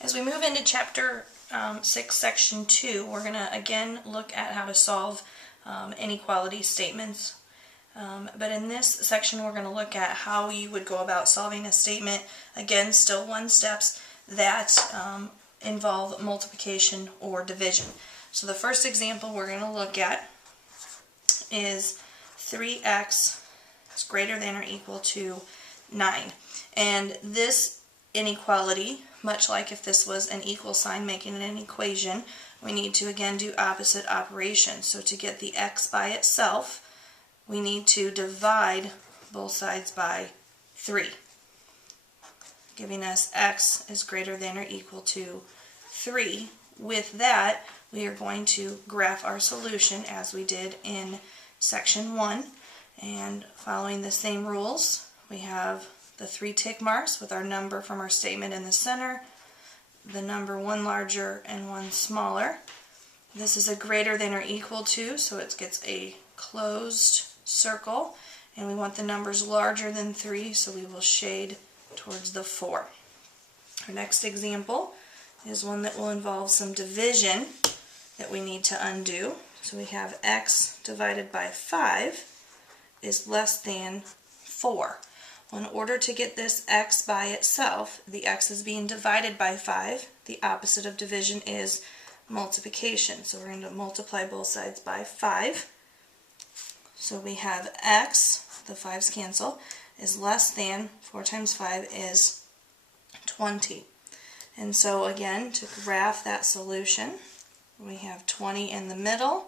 As we move into Chapter 6, Section 2, we're going to again look at how to solve inequality statements. But in this section, we're going to look at how you would go about solving a statement. Again, still one steps that involve multiplication or division. So the first example we're going to look at is 3x is greater than or equal to 9. And this inequality, much like if this was an equal sign making an equation, we need to again do opposite operations. So to get the x by itself, we need to divide both sides by 3, giving us x is greater than or equal to 3. With that, we are going to graph our solution as we did in Section 1. And following the same rules, we have the 3 tick marks with our number from our statement in the center, the number one larger and one smaller. This is a greater than or equal to, so it gets a closed circle, and we want the numbers larger than 3, so we will shade towards the 4. Our next example is one that will involve some division that we need to undo. So we have x divided by 5 is less than 4. Well, in order to get this x by itself, the x is being divided by 5. The opposite of division is multiplication. So we're going to multiply both sides by 5. So we have x, the 5's cancel, is less than 4 times 5 is 20. And so again, to graph that solution, we have 20 in the middle,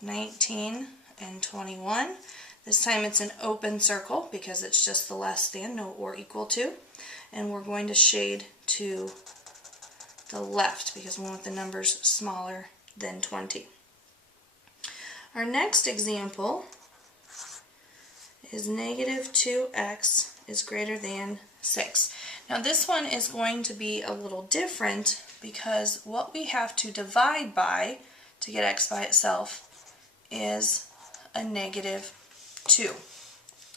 19 and 21. This time it's an open circle because it's just the less than, no or equal to. And we're going to shade to the left because we want the numbers smaller than 20. Our next example is negative 2x is greater than 6. Now this one is going to be a little different because what we have to divide by to get x by itself is a negative 2.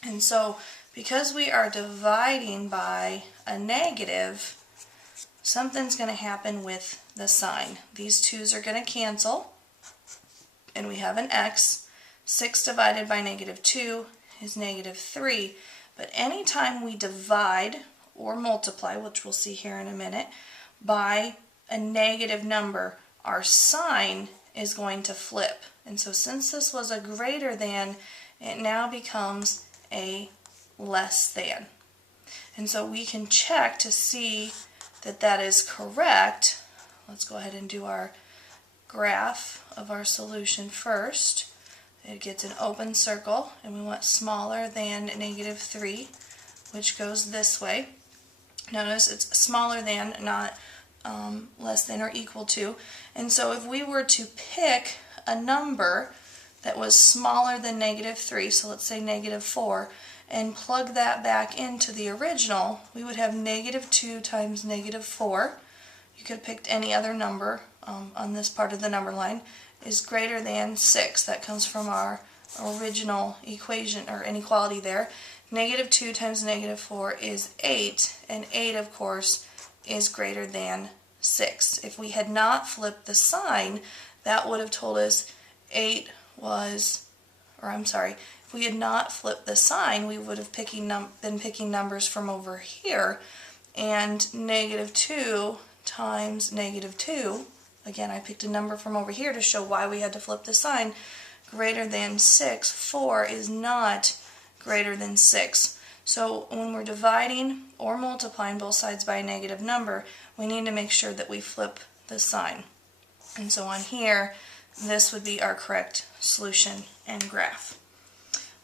And so because we are dividing by a negative, something's going to happen with the sign. These 2's are going to cancel, and we have an x. 6 divided by negative 2 is negative 3. But anytime we divide or multiply, which we'll see here in a minute, by a negative number, our sign is going to flip. And so since this was a greater than, it now becomes a less than. And so we can check to see that that is correct. Let's go ahead and do our graph of our solution first. It gets an open circle, and we want smaller than negative 3, which goes this way. Notice it's smaller than, not less than or equal to. And so if we were to pick a number that was smaller than negative 3, so let's say negative 4, and plug that back into the original, we would have negative 2 times negative 4. You could have picked any other number on this part of the number line, is greater than 6. That comes from our original equation or inequality there. Negative 2 times negative 4 is 8, and 8, of course, is greater than 6. If we had not flipped the sign, that would have told us 8 was, or I'm sorry, if we had not flipped the sign, we would have been picking numbers from over here, and negative 2 times negative 2, again, I picked a number from over here to show why we had to flip the sign, greater than 6. 4 is not greater than 6. So when we're dividing or multiplying both sides by a negative number, we need to make sure that we flip the sign. And so on here, this would be our correct solution and graph.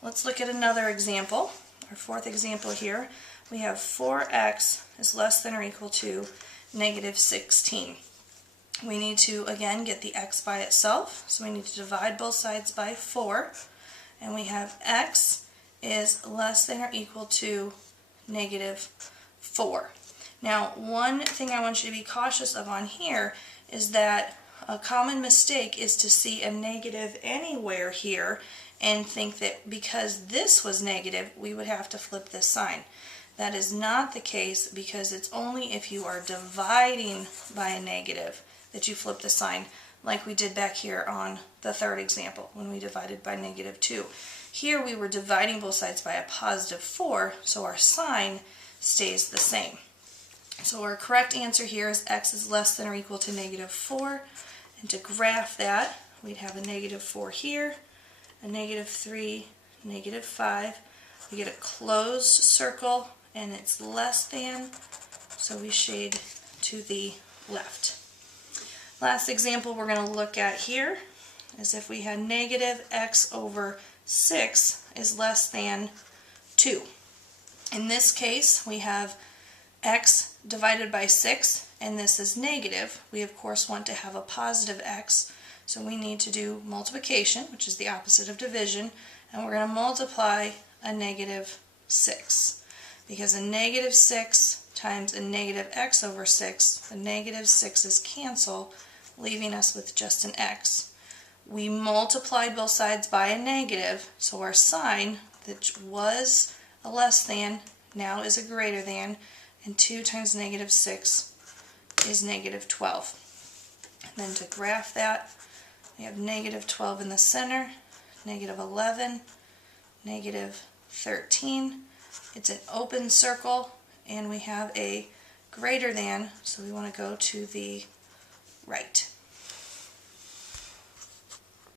Let's look at another example. Our fourth example here, we have 4x is less than or equal to negative 16. We need to, again, get the x by itself, so we need to divide both sides by 4, and we have x is less than or equal to negative 4. Now, one thing I want you to be cautious of on here is that a common mistake is to see a negative anywhere here and think that because this was negative, we would have to flip this sign. That is not the case because it's only if you are dividing by a negative that you flip the sign, like we did back here on the third example when we divided by -2. Here we were dividing both sides by a +4, so our sign stays the same. So our correct answer here is x is less than or equal to -4. And to graph that, we'd have a -4 here, a -3, -5. We get a closed circle and it's less than, so we shade to the left. Last example we're going to look at here is if we had -x/6 is less than 2. In this case, we have x divided by 6, and this is negative. We of course want to have a positive x, so we need to do multiplication, which is the opposite of division, and we're going to multiply a -6. Because a -6 times a -x/6, the -6's cancel, leaving us with just an x. We multiplied both sides by a negative, so our sign that was a less than now is a greater than, and 2 times -6 is -12. And then to graph that, we have -12 in the center, -11, -13. It's an open circle, and we have a greater than, so we want to go to the right.